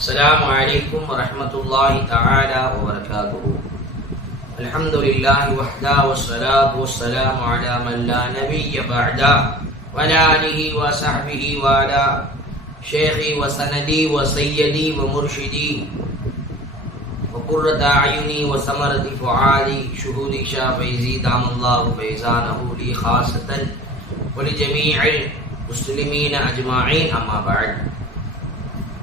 السلام عليكم ورحمة الله تعالى وبركاته. الحمد لله وحده والصلاة والسلام على من لا نبي بعده وعلى آله وصحبه وعلى شيخي وسندي وسيدي ومرشدي وقرة أعيني وثمرة فعالي شهود شافعي دام الله فيزانه لي خاصة ولجميع المسلمين أجمعين أما بعد.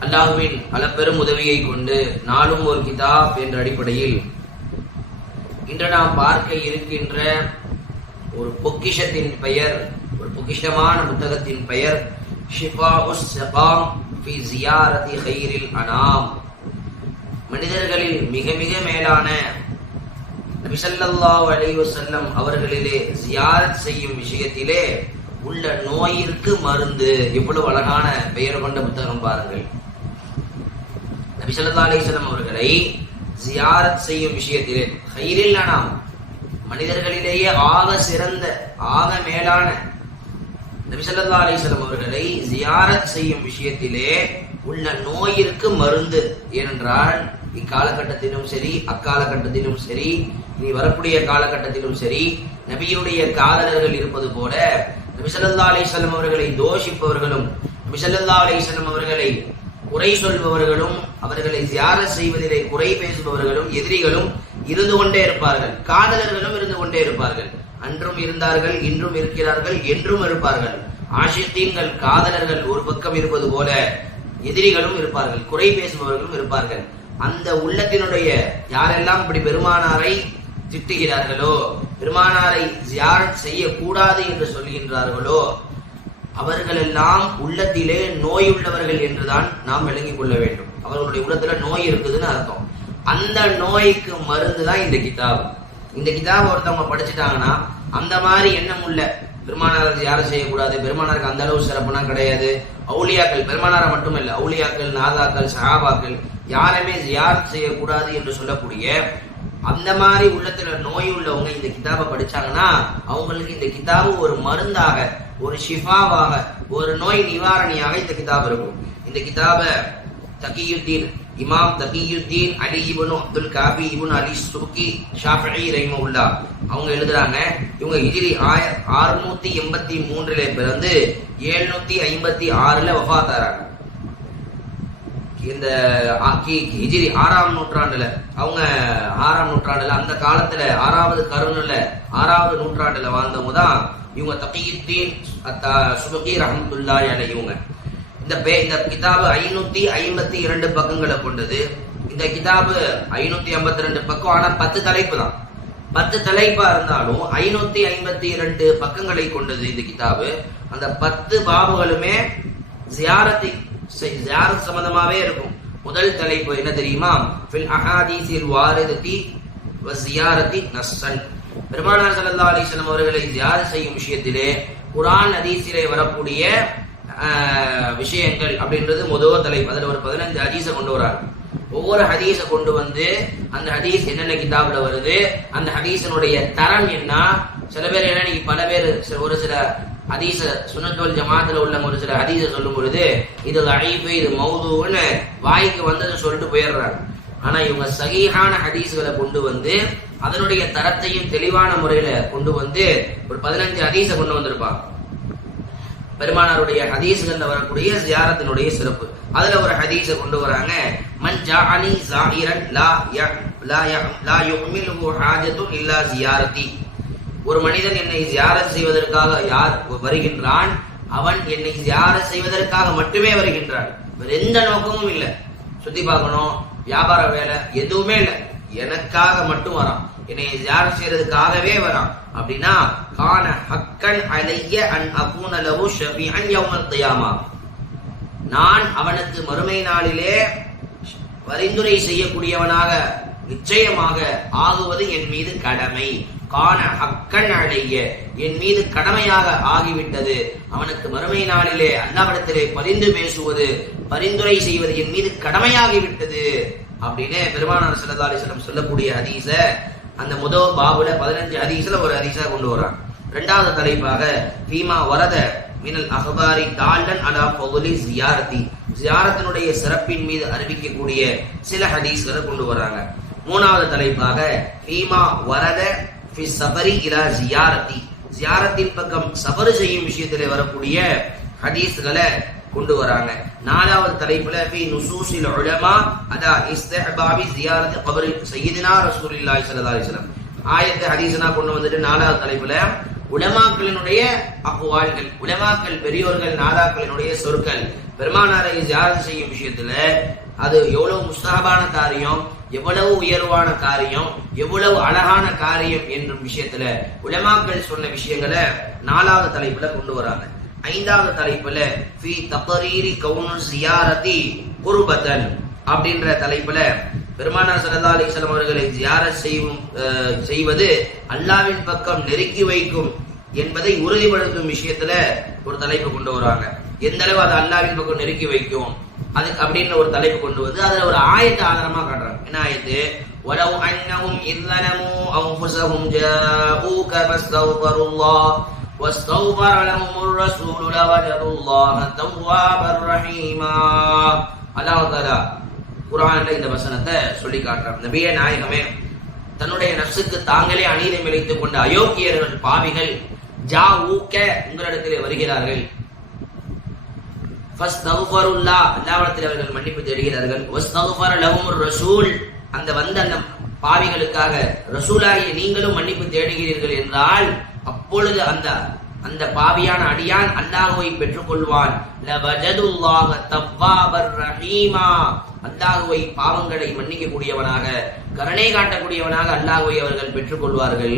அல்லாஹுவின் அளப்பெரும் உதவியை கொண்டு நாளும் ஒரு கிதாப் என்ற அடிப்படையில் இன்று நாம் பார்க்க இருக்கின்ற ஒரு பொக்கிஷத்தின் பெயர் ஒரு பொக்கிஷமான புத்தகத்தின் பெயர் ஷிஃபா உஸ் சகாம் ஃபி ஜியாரதி ஹைரில் அனாம். மனிதர்களில் மிக மிக மேலான நபி அவர்களிலே ஜியாரத் செய்யும் விஷயத்திலே உள்ள நோயிற்கு மருந்து. எவ்வளவு அழகான பெயர் கொண்ட புத்தகம் பாருங்கள். நபி ஸல்லல்லாஹு அவர்களை ஜியாரத் செய்யும் விஷயத்திலே ஹைரில் நாம் மனிதர்களிலேயே ஆக சிறந்த ஆக மேலான நபி ஸல்லல்லாஹு அவர்களை ஜியாரத் செய்யும் விஷயத்திலே உள்ள நோயிற்கு மருந்து ஏனென்றால் இக்காலகட்டத்திலும் சரி அக்காலகட்டத்திலும் சரி இனி வரக்கூடிய காலகட்டத்திலும் சரி நபியுடைய காதலர்கள் இருப்பது போல நபி ஸல்லல்லாஹு அவர்களை தோஷிப்பவர்களும் நபி ஸல்லல்லாஹு அவர்களை குறை சொல்பவர்களும் அவர்களை தியானம் செய்வதிலே குறை பேசுபவர்களும் எதிரிகளும் இருந்து கொண்டே இருப்பார்கள். காதலர்களும் இருந்து கொண்டே இருப்பார்கள். அன்றும் இருந்தார்கள் இன்றும் இருக்கிறார்கள் என்றும் இருப்பார்கள். ஆஷித்தீன்கள் காதலர்கள் ஒரு பக்கம் இருப்பது போல எதிரிகளும் இருப்பார்கள் குறை பேசுபவர்களும் இருப்பார்கள். அந்த உள்ளத்தினுடைய யாரெல்லாம் இப்படி பெருமானாரை திட்டுகிறார்களோ பெருமானாரை யார் செய்யக்கூடாது என்று சொல்கின்றார்களோ அவர்களெல்லாம் உள்ளத்திலே நோய் உள்ளவர்கள் என்றுதான் நாம் விளங்கிக் கொள்ள வேண்டும். அவர்களுடைய உள்ளத்துல நோய் இருக்குதுன்னு அர்த்தம். அந்த நோய்க்கு மருந்து தான் இந்த கிதாப். இந்த கிதாப் ஒருத்தவங்க படிச்சுட்டாங்கன்னா அந்த மாதிரி எண்ணம் உள்ள பெருமானார் யாரும் செய்யக்கூடாது. பெருமானாருக்கு அந்த அளவு சிறப்புனா கிடையாது. அவுளியாக்கள் பெருமானாரை மட்டுமல்ல அவுளியாக்கள் நாதாக்கள் சஹாபாக்கள் யாருமே யார் செய்யக்கூடாது என்று சொல்லக்கூடிய அந்த மாதிரி உள்ளத்துல நோய் உள்ளவங்க இந்த கிதாபை படிச்சாங்கன்னா அவங்களுக்கு இந்த கிதாபு ஒரு மருந்தாக ஒரு ஷிஃபாவாக ஒரு நோய் நிவாரணியாக இந்த கிதாப் இருக்கும். இந்த கிதாபை தகியுத்தீன் இமாம் தகியுத்தீன் அலி இபனு அப்துல் காபி இபுன் அலி சுக்கி ஷாஃபி ரஹிமவுல்லா அவங்க எழுதுறாங்க. இவங்க ஹிஜ்ரி ஆய அறுநூத்தி எண்பத்தி மூன்றுல பிறந்து எழுநூத்தி ஐம்பத்தி ஆறுல வஃபாத்தாராங்க இந்த ஆ- கி- ஆறாம் நூற்றாண்டுல அவங்க ஆறாம் நூற்றாண்டுல அந்த காலத்துல ஆறாவது கருணுல ஆறாவது நூற்றாண்டுல வாழ்ந்தவங்க தான் இவங்க தகீத்தீன் சுபகி ரஹமத்துல்லா என இவங்க. இந்த பே இந்த கிதாபு ஐநூத்தி ஐம்பத்தி இரண்டு பக்கங்களை கொண்டது. இந்த கிதாபு ஐநூத்தி ஐம்பத்தி ரெண்டு பக்கம் ஆனா பத்து தலைப்பு தான். பத்து தலைப்பா இருந்தாலும் ஐநூத்தி ஐம்பத்தி இரண்டு பக்கங்களை கொண்டது இந்த கிதாபு. அந்த பத்து பாபுகளுமே ஜியாரத்தை ஜியாரத் சம்பந்தமாவே இருக்கும். முதல் தலைப்பு என்ன தெரியுமா? ஃபில் அஹாதீஸில் வாரிதத்தி வசியாரதி ஜியாரத்தி நஸ்ஸன் பெருமானார் ஸல்லல்லாஹு அலிஸ்லம் அவர்களை ஜியாரத் செய்யும் விஷயத்திலே குரான் அதீசிலே வரக்கூடிய ஆஹ், விஷயங்கள் அப்படின்றது முதல் தலைப்பு. அதில் ஒரு பதினைந்து ஹதீஸை கொண்டு வரார் ஒவ்வொரு ஹதீஸை கொண்டு வந்து அந்த ஹதீஸ் என்னென்ன கிதாபில் வருது அந்த ஹதீசனுடைய தரம் என்ன? சில பேர் என்ன இன்னைக்கு பல பேர் சில- ஒரு சில ஹதீஸ சுனத்தோல் ஜமாத்துல உள்ள ஒரு சில ஹதீஸ சொல்லும் பொழுது இது அழைப்பு இது மௌதுன்னு வாய்க்கு வந்ததை சொல்லிட்டு போயிடுறாங்க. ஆனா இவங்க சகிஹான ஹதீஸ்களை கொண்டு வந்து அதனுடைய தரத்தையும் தெளிவான முறையில கொண்டு வந்து ஒரு பதினஞ்சு ஹதீஸை கொண்டு வந்திருப்பாங்க. பெருமானாருடைய ஹதீஸ்கள்ல வரக்கூடிய ஜியாரத்தினுடைய சிறப்பு. அதுல ஒரு ஹதீஸை கொண்டு வராங்க மன் ஜாஹனி ஜாஹிரன் லா ய லா யா லா யுமிலு ஹாஜத்துன் இல்லா ஜியாரதி ஒரு மனிதன் என்னை ஜியாரத் செய்வதற்காக யார் வருகின்றான் அவன் என்னை ஜியாரத் செய்வதற்காக மட்டுமே வருகின்றான். வேற எந்த நோக்கமும் இல்லை. சுத்தி பார்க்கணும் வியாபார வேலை எதுவுமே இல்லை. எனக்காக மட்டும் வரான். என்னை ஜியாரத் செய்யறதுக்காகவே வரான். அப்படின்னா கான ஹக்கன் அலைய அன் அகூனலவு லஹு ஷஃபிஅன் யௌமல் தயாமா நான் அவனுக்கு மறுமை நாளிலே பரிந்துரை செய்யக்கூடியவனாக நிச்சயமாக ஆகுவது என் மீது கடமை. காண அக்கண் அழைய என் மீது கடமையாக ஆகிவிட்டது. அவனுக்கு மறுமை நாளிலே அல்லாவிடத்திலே பரிந்து பேசுவது பரிந்துரை செய்வது என் மீது கடமையாகிவிட்டது. அப்படின்னு பெருமானார் ஸல்லல்லாஹு சொல்லக்கூடிய ஹதீஸ அந்த முதல் பாபுல பதினஞ்சு ஹதீஸ்ல ஒரு ஹதீஸா கொண்டு வரான். இரண்டாவது தலைப்பாக பீமா வரத மினல் அகபாரி தால்டன் அலா பகுலி ஜியாரதி ஜியாரத்தினுடைய சிறப்பின் மீது அறிவிக்கக்கூடிய சில ஹதீஸ்களை கொண்டு வராங்க. மூணாவது தலைப்பாக ஹீமா வரத சபரி இலா ஜியாரத்தி ஜியாரத்தின் பக்கம் சபரு செய்யும் விஷயத்தில் வரக்கூடிய ஹதீஸ்களை கொண்டு வராங்க. நாலாவது தலைப்புல ஃபி நுசூசில் உலமா அதா இஸ்தஹபாபி ஜியாரத் கபரி சய்யிதினா ரசூலுல்லாஹி ஸல்லல்லாஹு அலைஹி வஸல்லம். ஆயத்து ஹதீஸ்னா கொண்டு வந்துட்டு நாலாவது தலைப்புல உலமாக்களினுடைய அகுவாள்கள் உலமாக்கள் பெரியோர்கள் நாதாக்களினுடைய சொற்கள் பெருமானாரை ஜியாரத் செய்யும் விஷயத்துல அது எவ்வளவு முஸ்தாபான காரியம்? எவ்வளவு உயர்வான காரியம் எவ்வளவு அழகான காரியம் என்னும் விஷயத்துல உலமாக்கள் சொன்ன விஷயங்களை நாலாவது தலைப்புல கொண்டு வராங்க. ஐந்தாவது தலைப்புல ஃபி தபரீரி கவுனு ஜியாரதி குருபதன் அப்படின்ற தலைப்புல பெருமானார் சரதா அலைஹி அவர்களை ஜியாரத் செய்யும் செய்வது அல்லாவின் பக்கம் நெருக்கி வைக்கும் என்பதை உறுதிப்படுத்தும் விஷயத்துல ஒரு தலைப்பு கொண்டு வராங்க. எந்த அளவு அது அல்லாவின் பக்கம் நெருக்கி வைக்கும்? அதுக்கு அப்படின்னு ஒரு தலைப்பு கொண்டு வந்து அதுல ஒரு ஆயத்தை ஆதாரமா காட்டுறாங்க என்ன ஆயத்து ولو أنهم إذ ظلموا أنفسهم جاءوك فاستغفروا الله واستغفر لهم الرسول لوجدوا الله توابا رحيما அல்லாஹ் தாலா குர்ஆன்ல இந்த வசனத்தை சொல்லி காட்டுறான் நபியே நாயகமே தன்னுடைய நப்சுக்கு தாங்களே அநீதம் இழைத்துக் கொண்ட அயோக்கியர்கள் பாவிகள் ஜா ஊக்க உங்களிடத்திலே வருகிறார்கள் ஃபஸ்தகுஃபருல்லா அவர்கள் மன்னிப்பு தேடுகிறார்கள். ரசூல் அந்த வந்த அந்த பாவிகளுக்காக ரசூலாகிய நீங்களும் மன்னிப்பு தேடுகிறீர்கள் என்றால் அப்பொழுது அந்த அந்த பாவியான அடியான் அல்லாஹுவை பெற்றுக்கொள்வான். லவஜதுல்லாஹ அல்லாஹுவை பாவங்களை மன்னிக்கக்கூடியவனாக கருணை காட்டக்கூடியவனாக அல்லாஹுவை அவர்கள் பெற்றுக்கொள்வார்கள்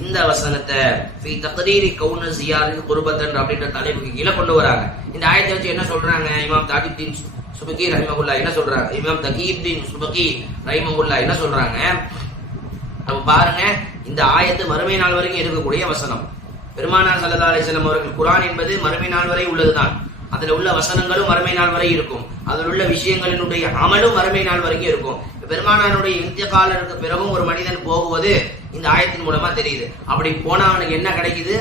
இந்த வசனத்தை ஃபி தக்தீரி கவுன ஜியாரின் குருபத்தன் அப்படின்ற தலைப்புக்கு கீழே கொண்டு வராங்க. இந்த ஆயத்தை வச்சு என்ன சொல்றாங்க? இமாம் தாஜித்தீன் சுபகி ரஹிமகுல்லா என்ன சொல்றாங்க இமாம் தகீத்தீன் சுபகி ரஹிமகுல்லா என்ன சொல்றாங்க? நம்ம பாருங்க இந்த ஆயத்து மறுமை நாள் வரைக்கும் இருக்கக்கூடிய வசனம். பெருமானார் சல்லா அலிஸ்லாம் அவர்கள் குரான் என்பது மறுமை நாள் வரை உள்ளதுதான். அதுல உள்ள வசனங்களும் மறுமை நாள் வரை இருக்கும். அதில் உள்ள விஷயங்களினுடைய அமலும் மறுமை நாள் வரைக்கும் இருக்கும். பெருமானானுடைய இந்திய காலருக்கு பிறகும் ஒரு மனிதன் போகுவது இந்த ஆயத்தின் மூலமா தெரியுது. அப்படி போனா அவனுக்கு என்ன கிடைக்குது?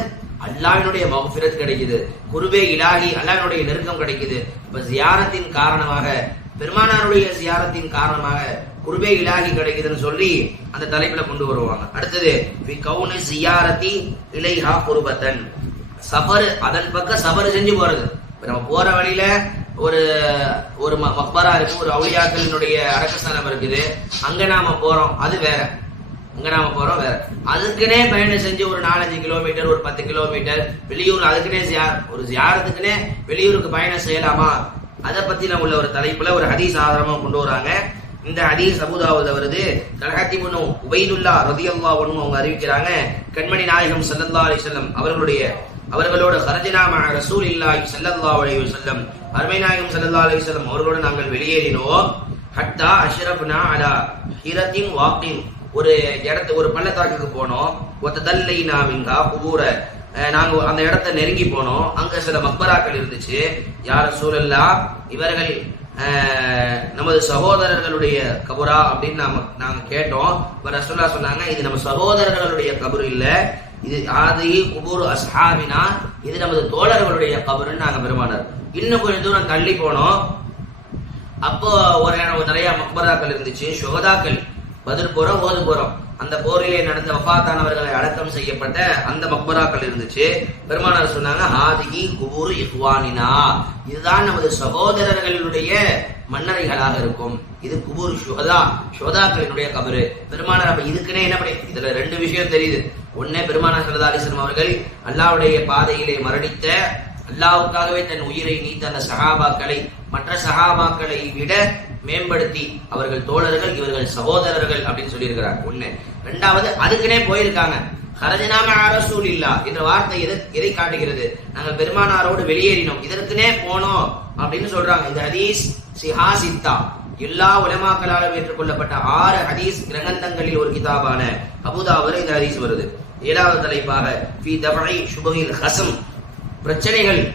அல்லாவினுடைய மகஃபிரத் கிடைக்குது. குருவே இலாகி அல்லாவினுடைய நெருக்கம் கிடைக்குது. இப்ப ஜியாரத்தின் காரணமாக பெருமானாருடைய ஜியாரத்தின் காரணமாக குருபே இலாகி கிடைக்குதுன்னு சொல்லி அந்த தலைப்புல கொண்டு வருவாங்க. அடுத்தது வி கவுனு ஜியாரத்தி இலைஹா குருபத்தன். சபர் அதன் பக்கம் சபர் செஞ்சு போறது. நம்ம போற வழியில ஒரு ஒரு ம- மக்பரா இருக்கு ஒரு அவுளியாக்களினுடைய அடக்கஸ்தானம் இருக்குது. அங்க நாம போறோம் அது வேற. அங்க நாம போறோம் வேற. அதுக்குனே பயணம் செஞ்சு ஒரு நாலஞ்சு கிலோமீட்டர் ஒரு பத்து கிலோமீட்டர் வெளியூர் அதுக்குன்னே ஜியார் ஒரு ஜியாரத்துக்குன்னே வெளியூருக்கு பயணம் செய்யலாமா? அதை பற்றி நம்ம உள்ள ஒரு தலைப்புல ஒரு ஹதீஸ் ஆதாரமா கொண்டு வராங்க. இந்த ஹதீஸ் அபுதாவுல வருது தலஹத்தி முன்னு உபைதுல்லா ரதியல்லா ஒன்னு அவங்க அறிவிக்கிறாங்க. கண்மணி நாயகம் ஸல்லல்லாஹு அலைஹி அவர்களுடைய அவர்களோட ஹரஜனா ரசூல் இல்லாஹி சல்லல்லா அலைஹி வஸல்லம் அருமை நாயகம் சல்லல்லா அலைஹி வஸல்லம் அவர்களோடு நாங்கள் வெளியேறினோம். ஹத்தா அஷ்ரப்னா அலா ஹிரத்தின் வாக்கின் ஒரு இடத்து ஒரு பள்ளத்தாக்குக்கு போனோம். ஒத்த தல்லை நாமிங்கா புகூர நாங்க அந்த இடத்த நெருங்கி போனோம். அங்க சில மக்பராக்கள் இருந்துச்சு. யார சூழல்லா இவர்கள் நமது சகோதரர்களுடைய கபுரா அப்படின்னு நாம நாங்க கேட்டோம். இப்ப ரசூல்லா சொன்னாங்க இது நம்ம சகோதரர்களுடைய கபரு இல்லை. இது ஆதி குபூர் அஸ்ஹாபினா இது நமது தோழர்களுடைய கபருன்னு நாங்க பெருமானார். இன்னும் கொஞ்சம் தூரம் தள்ளி போனோம். அப்போ ஒரு நிறைய மக்பராக்கள் இருந்துச்சு. சுகதாக்கள் பதில் போறோம் ஓது போறோம். அந்த போரிலே நடந்த வஃபாத்தானவர்களை அடக்கம் செய்யப்பட்ட அந்த மக்பராக்கள் இருந்துச்சு. பெருமானார் சொன்னாங்க ஹாதிகி குபூரு இஹ்வானினா. இதுதான் நமது சகோதரர்களுடைய மன்னரைகளாக இருக்கும். இது குபூர் சுகதா சுகதாக்களினுடைய கபரு. பெருமானார் அப்ப இதுக்குன்னே என்ன பண்ணி இதுல ரெண்டு விஷயம் தெரியுது. ஒண்ணே பெருமானா சல்லா அலிஸ்லாம் அவர்கள் அல்லாவுடைய பாதையிலே மரணித்த அல்லாவுக்காகவே தன் உயிரை நீத்த அந்த சகாபாக்களை மற்ற சகாபாக்களை விட மேம்படுத்தி அவர்கள் தோழர்கள் இவர்கள் சகோதரர்கள் அப்படின்னு சொல்லியிருக்கிறார். ஒண்ணு. ரெண்டாவது அதுக்குனே போயிருக்காங்க. ஹரஜனாம அரசூல் இல்லா என்ற வார்த்தை எதை எதை காட்டுகிறது? நாங்கள் பெருமானாரோடு வெளியேறினோம். இதற்குனே போனோம் அப்படின்னு சொல்றாங்க. இந்த ஹதீஸ் சிஹாசித்தா எல்லா உலமாக்களாலும் ஏற்றுக்கொள்ளப்பட்ட ஆறு ஹதீஸ் கிரகந்தங்களில் ஒரு கிதாபான. அபுதாபுல இந்த ஹதீஸ் வருது. ஏழாவது தலைப்பாக ஃபி தபை சுபகில் ஹசம் பிரச்சனைகள்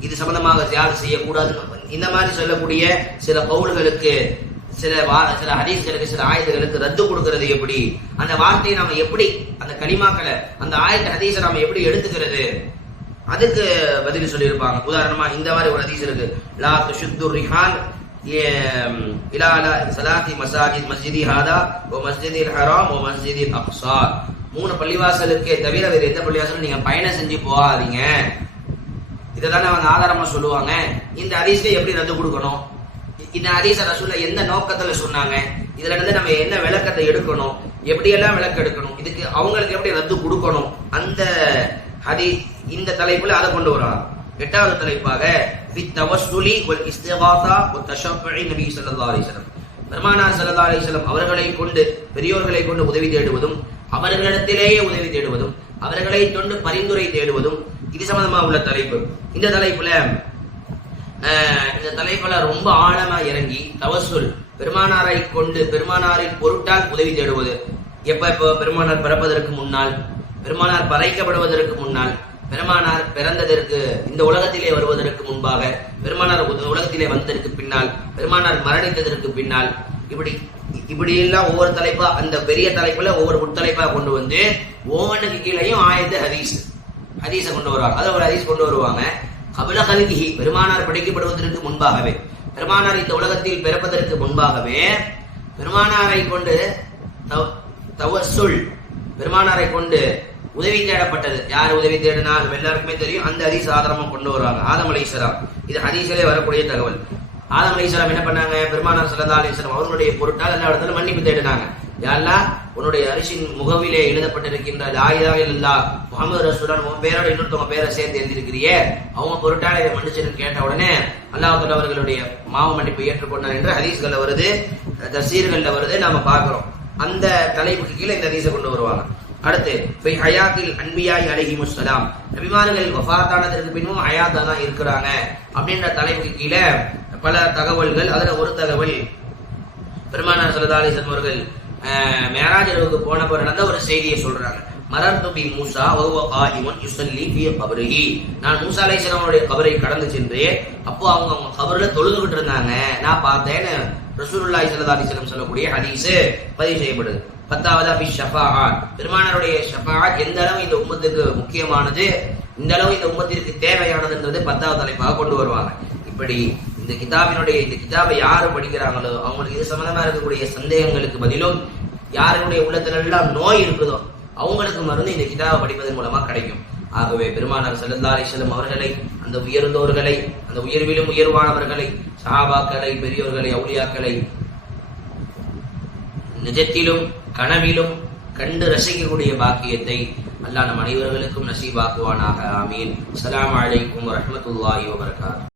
இது சம்பந்தமாக தியாகம் செய்யக்கூடாதுன்னு இந்த மாதிரி சொல்லக்கூடிய சில பவுல்களுக்கு சில வா- சில ஹதீஸ்களுக்கு சில ஆயுதங்களுக்கு ரத்து கொடுக்கிறது எப்படி? அந்த வார்த்தையை நாம எப்படி அந்த களிமாக்களை அந்த ஆயத்த ஹதீஸை நாம எப்படி எடுத்துக்கிறது? அதுக்கு பதில் சொல்லியிருப்பாங்க. உதாரணமா இந்த மாதிரி ஒரு ஹதீஸ் இருக்கு. லா துஷுத்து ரிஹான் சலாதி சலாத்தி மசாஜித் மஸ்ஜிதி ஹாதா ஓ மஸ்ஜிதில் ஹராம் ஓ மஸ்ஜிதில் அப்சார் மூணு பள்ளிவாசலுக்கே தவிர வேறு எந்த பள்ளிவாசலும் நீங்கள் பயணம் செஞ்சு போகாதீங்க. இதை தானே அவங்க ஆதாரமாக சொல்லுவாங்க. இந்த ஹதீஸ்ல எப்படி ரத்து கொடுக்கணும்? இந்த ஹதீஸ ரசூல்ல எந்த நோக்கத்தில் சொன்னாங்க? இதுல இருந்து நம்ம என்ன விளக்கத்தை எடுக்கணும்? எப்படியெல்லாம் விளக்கம் எடுக்கணும்? இதுக்கு அவங்களுக்கு எப்படி ரத்து கொடுக்கணும்? அந்த ஹதி இந்த தலைப்புல அதை கொண்டு வரலாம் எட்டாவது தலைப்பாக ஃபி தவஸ்ஸுலி வல் இஸ்திகாசா வ நபி சல்லா அலிஸ்லம் வஸல்லம். பெருமானார் ஸல்லல்லாஹு அவர்களை கொண்டு பெரியோர்களை கொண்டு உதவி தேடுவதும் அவர்களிடத்திலேயே உதவி தேடுவதும் அவர்களை தொண்டு பரிந்துரை தேடுவதும் இது சம்பந்தமா உள்ள தலைப்பு. இந்த தலைப்புல இந்த தலைப்புல ரொம்ப ஆழமா இறங்கி தவசுல் பெருமானாரை கொண்டு பெருமானாரின் பொருட்டால் உதவி தேடுவது. எப்ப இப்போ பெருமானார் பிறப்பதற்கு முன்னால் பெருமானார் பறைக்கப்படுவதற்கு முன்னால் பெருமானார் பிறந்ததற்கு இந்த உலகத்திலே வருவதற்கு முன்பாக பெருமானார் உலகத்திலே வந்ததற்கு பின்னால் பெருமானார் மரணித்ததற்கு பின்னால் இப்படி இப்படி எல்லாம் ஒவ்வொரு தலைப்பா அந்த பெரிய தலைப்புல ஒவ்வொரு உட்தலைப்பா கொண்டு வந்து ஒவ்வொன்றுக்கு கீழேயும் ஆயத்து ஹதீஸ் ஹதீஸை கொண்டு வருவாங்க அதை ஒரு ஹதீஸ் கொண்டு வருவாங்க. கபில பெருமானார் படைக்கப்படுவதற்கு முன்பாகவே பெருமானார் இந்த உலகத்தில் பிறப்பதற்கு முன்பாகவே பெருமானாரை கொண்டு தவ- பெருமானாரை கொண்டு உதவி தேடப்பட்டது. யார் உதவி தேடினா எல்லாருக்குமே தெரியும். அந்த ஹதீஸ் ஆதாரமா கொண்டு வருவாங்க. ஆதம் அலைஹிஸ்ஸலாம் இது ஹதீஸிலே வரக்கூடிய தகவல். ஆதம் அலிஸ்லாம் என்ன பண்ணாங்க? பெருமானார் சல்லா அலிஸ்லாம் அவர்களுடைய பொருட்டால் எல்லா இடத்துல மன்னிப்பு தேடினாங்க. யாரெல்லாம் உன்னுடைய அரிசின் முகவிலே எழுதப்பட்டிருக்கின்ற லாயிதா இல்லா முகமது ரசூலான் உன் பேரோட இன்னொருத்தவங்க பேரை சேர்த்து எழுதியிருக்கிறியே அவங்க பொருட்டால் இதை மன்னிச்சுன்னு கேட்ட உடனே அல்லாஹ் அவர்களுடைய மாவு மன்னிப்பை ஏற்றுக்கொண்டார் என்று ஹதீஸ்கள்ல வருது. தசீர்கள்ல வருது நாம பார்க்கிறோம். அந்த தலைப்புக்கு கீழே இந்த ஹதீஸை கொண்டு வருவாங்க. அடுத்து பை ஹயாத்தில் அன்பியாய் அலஹி முஸ்லாம் நபிமார்கள் வஃபாத்தானதற்கு பின்பும் ஹயாத்தா தான் இருக்கிறாங்க. அப்படின்ற தலைப்புக்கு கீழே பல தகவல்கள் அதுல ஒரு தகவல். பெருமானார் சல்லா அவர்கள் மேராஜ் இரவுக்கு போனப்போ நடந்த ஒரு செய்தியை சொல்றாங்க. மரர்து பி மூசா வஹுவ காயிமுன் யுஸல்லி ஃபீ கப்ரிஹி. நான் மூசா அலைஹிஸ்ஸலாம் அவருடைய கபரை கடந்து சென்று அப்போ அவங்க அவங்க கபர்ல தொழுதுகிட்டு இருந்தாங்க. நான் பார்த்தேன்னு ரசூலுல்லாஹி ஸல்லல்லாஹு அலைஹி வஸல்லம் சொல்லக்கூடிய ஹதீஸ் பதிவு செய்யப்படுது. பத்தாவதா பி ஷஃபாஅத் பெருமானாருடைய ஷஃபாஅத் எந்த அளவு இந்த உம்மத்துக்கு முக்கியமானது இந்த அளவு இந்த உம்மத்திற்கு தேவையானதுன்றது பத்தாவது தலைப்பாக கொண்டு வருவாங்க. இப்படி இந்த கிதாபினுடைய இந்த கிதாபை யாரு படிக்கிறாங்களோ அவங்களுக்கு இது சம்பந்தமா இருக்கக்கூடிய சந்தேகங்களுக்கு பதிலும் யாருடைய உள்ளத்துல எல்லாம் நோய் இருக்குதோ அவங்களுக்கு மருந்து இந்த கிதாபை படிப்பதன் மூலமா கிடைக்கும். ஆகவே பெருமானார் ஸல்லல்லாஹு அலைஹி அவர்களை அந்த உயர்ந்தோர்களை அந்த உயர்விலும் உயர்வானவர்களை சஹாபாக்களை பெரியோர்களை அவுளியாக்களை நிஜத்திலும் கனவிலும் கண்டு ரசிக்கக்கூடிய பாக்கியத்தை அல்லாஹ் நம் அனைவர்களுக்கும் நசீபாக்குவானாக. ஆமீன். அஸ்ஸலாமு அழைக்கும் வரஹ்மத்துல்லாஹி வபரகாத்துஹு